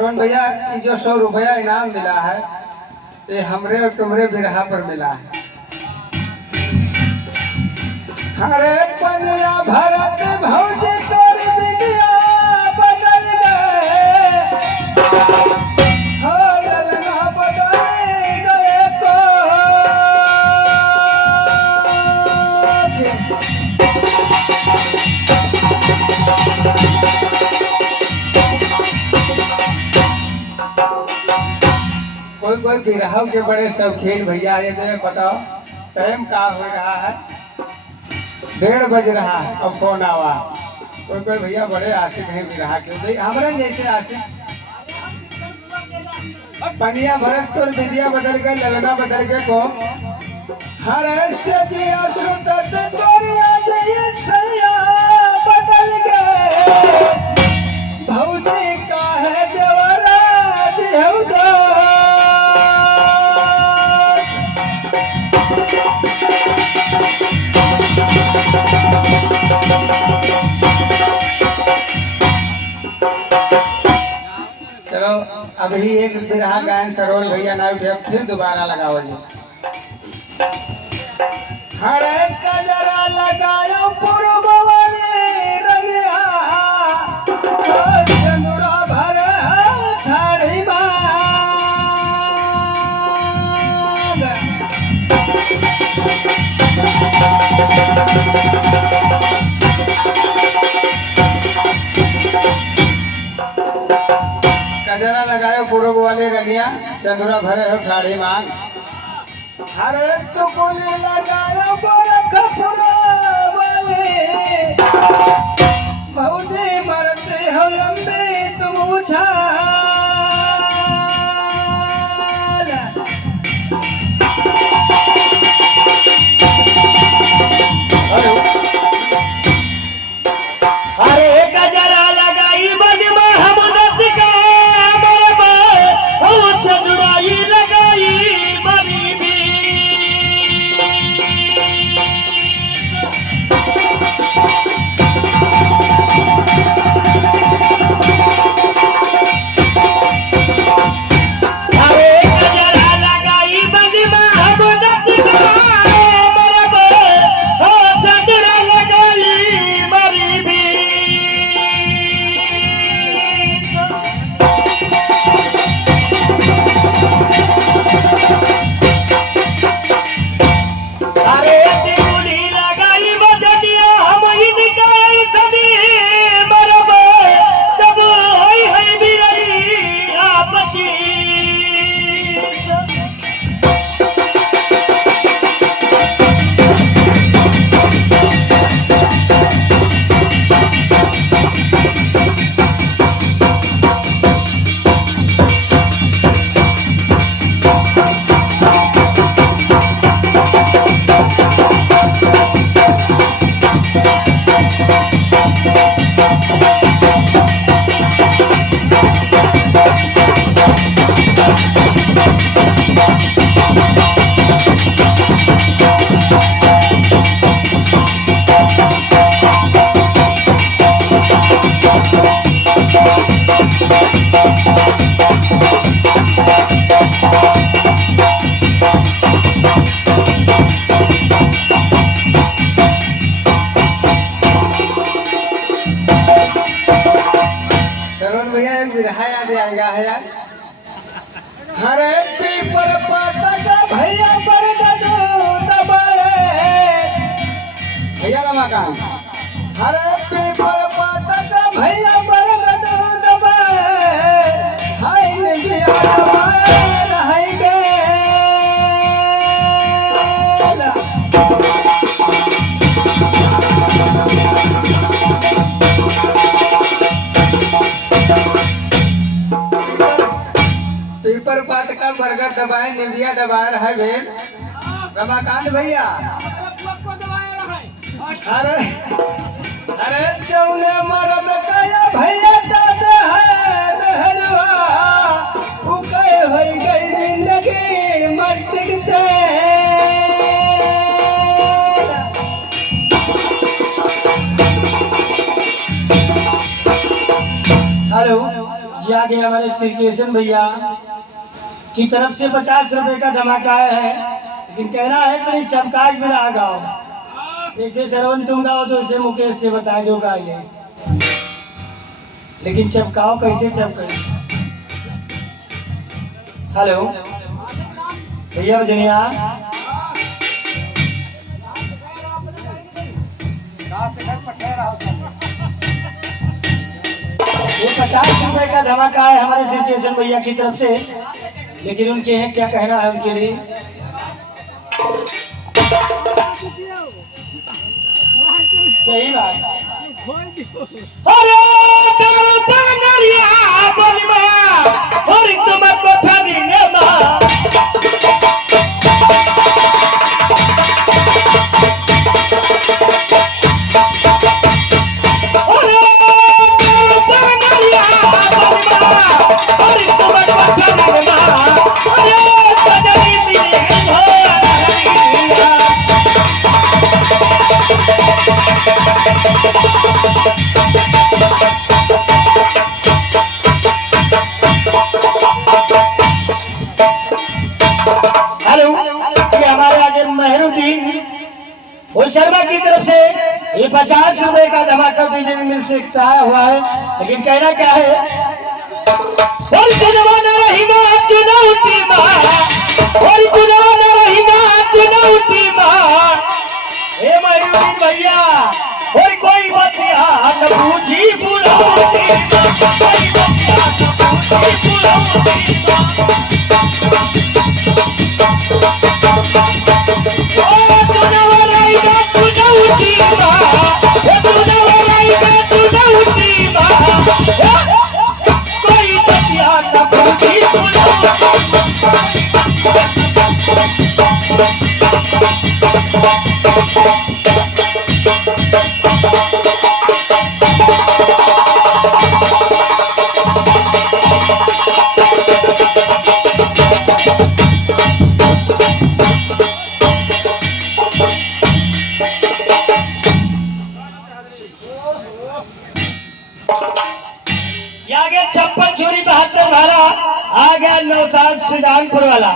श्रवण भैया ये जो 100 रुपया इनाम मिला है ये हमरे और तुम्हारे बिरहा पर मिला है। हरे पनिया भरत भौजी तोरी बिटिया बदल गए, हो ललना बदल गए तो कोई बिरहा के बड़े शौकीन भैया ये दे बताओ टाइम का हो रहा है, 1:30 बज रहा है। अब फोन आवा कोई भैया बड़े आशिक हैं बिरहा के, हमारे जैसे आशिक। पनिया भरत तो विद्या बदल गए, ललना बदल गए को हरे सजिया सुतत तोरिया जय सैया बदल गए, भौजी का है देवरा दिहउदा। चलो अभी एक बिरहा गायन सरोज भैया ना उठे, फिर दोबारा लगाओ जी। हरे कजरा लगायो पूर्व वाली रंगिया, चंदुरा भर थाड़ी मांग। कजरा लगायो पूर्व वाले रंगिया, चंदुरा भरे हो ठाड़ी मांग। हरे तुकुली लगायो गोरखपुर वाले, भौजी मरते हो लंबे तुम उछाल। अरे गजरा लगाई बज महमूदत का मरबा, ओ चतुराई लगाई बड़ी भी। अरे गजरा लगाई बज महमूदत का मरबा, ओ चतुरा लगाई बड़ी भी। अरे तिगुली लगाई बजनिया हम इनका सदी मरब, जब होई है बिरही आपची। सरोज भैया एक बिरहा याद आएगा है यार। हरे पीपर पाता का भैया पर गदू दबाए, भैया रमाकांत। हरे पीपर पाता का भैया पर गदू दबाए, हाय निया दबाए रह गए। पीपर पात का बरगद दबाए, निविया दबाए है भेल रमाकांत भैया। अरे अरे चौने मरद कया भैया दादा है बहलवा, उकय होई गई जिंदगी मट्टी से। हेलो आज आगे हमारे श्री कृष्ण भैया की तरफ से 50 रुपए का धमाका है, लेकिन कहना है तो चमकाज में रहा गाओ। जैसे सरवन तुम गाओ तो इसे मुकेश से बता दो गाइए, लेकिन चमकाओ कैसे चमके। हेलो भैया बजनिया, ये 50 रुपए का धमाका है हमारे श्री कृष्ण भैया की तरफ से, लेकिन उनके हैं क्या कहना है उनके लिए। सही बात। अरे और शर्मा की तरफ से ये 50 रुपए का धमाका डीजे में मिल सकता हुआ है, लेकिन कहना क्या है। और चुनवाना रहेगा चुनौती माँ, और चुनवाना रहेगा चुनौती माँ। हे मयूरी भैया और कोई बतिया न पूछी बुलाओती, कोई बतिया न पूछी बुलाओती। आगे 56 छुरी 72 वाला आ गया, 9 सुजानपुर वाला।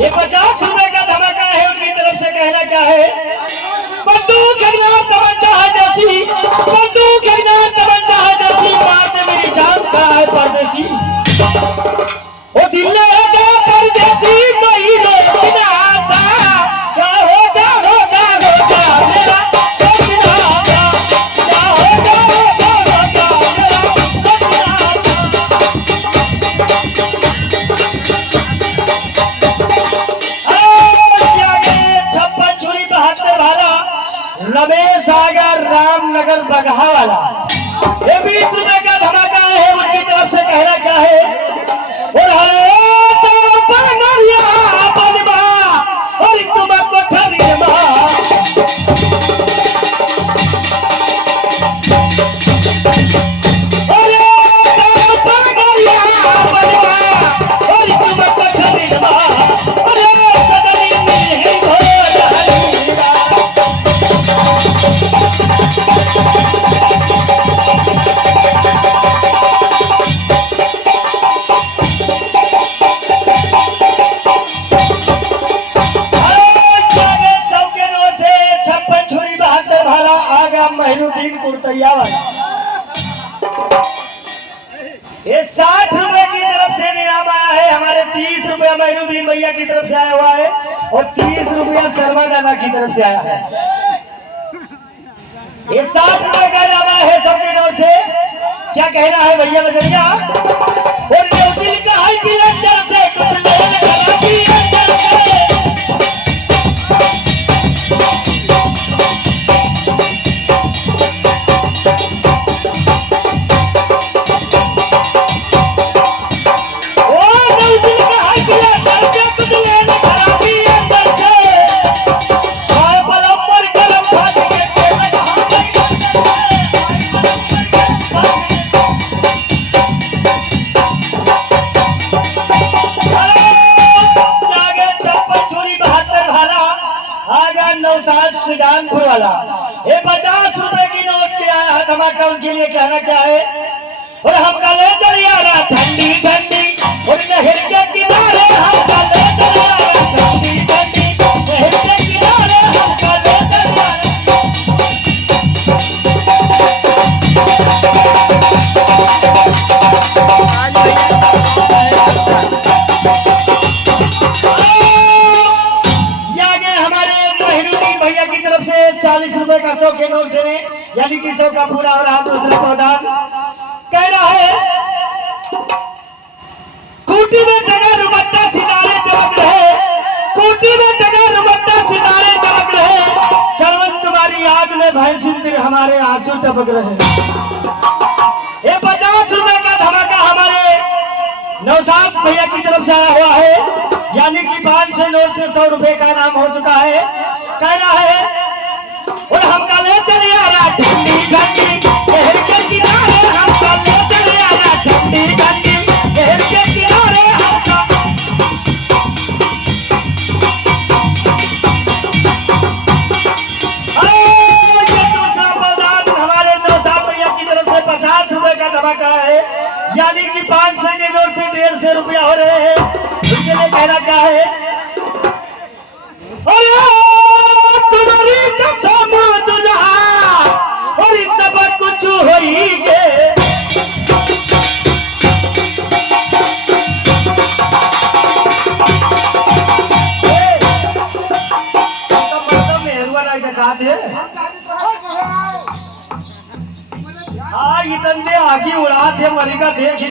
ये 50 रुपए का धमाका है, उनकी तरफ से कहना क्या है। बंदूक तमंचा है देसी, बंदूक तमंचा है देसी, मारते मेरी जान का है परदेसी। ओ दिल है परदेसी कोई रोक ना आता, क्या होगा होगा होगा मेरा रमेश सागर रामनगर बगहा वाला। ये 20 रुपए का धमाका है, उनकी तरफ से कहना क्या है। और ये 60 रुपए की तरफ से इनाम आया है, हमारे 30 रुपया महीनुद्दीन भैया की तरफ से आया हुआ है और 30 रुपया शर्मा दादा की तरफ से आया है। ये 60 रुपए का इनाम आया है सबके नोट से। क्या कहना है भैया बजरिया। और दिल का है कि अंदर से कुछ लेने की अंदर से सुजानपुर वाला। ये 50 रुपए की नोट के आया है धमाका, उनके लिए कहना क्या है। और हमका ले चलिया रा ठंडी ठंडी और नहर के किनारे हमका ले चलिया रा ठंडी ठंडी नहर के किनारे हमका ले चलिया भैया की तरफ से 40 रुपए का 100 के नोट देने यानी कि 100 का पूरा हो रहा दूसरे को दान कह रहा है खूंटी में टगा रुबट्टा सितारे चमक रहे खूंटी में टगा रुबट्टा सितारे चमक रहे सरवन तुम्हारी याद में भाई सुनते हमारे आंसू टपक रहे। ये 50 रुपए का धमाका हमारे नौसाद भैया की तरफ से आया हुआ है यानी कि 500 नोट से 100 रुपए का नाम हो चुका है। कह रहा है और हमका ले चलिए आ रहा ठंडी ठंडी नहर के किनारे हमका ले चलिए आ रहा ठंडी ठंडी नहर के किनारे हमका ये दूसरा प्रदान हमारे नौसाद भैया की तरफ से 50 रुपए का धमाका है यानी कि 500 के नोट से 150 रुपया हो रहे हैं। उसके लिए कहना क्या है तुम्हारी कसम दुल्हा और सब कुछ होई गे दिखा दे हाँ इतने आगे उड़ा थे मरी का देख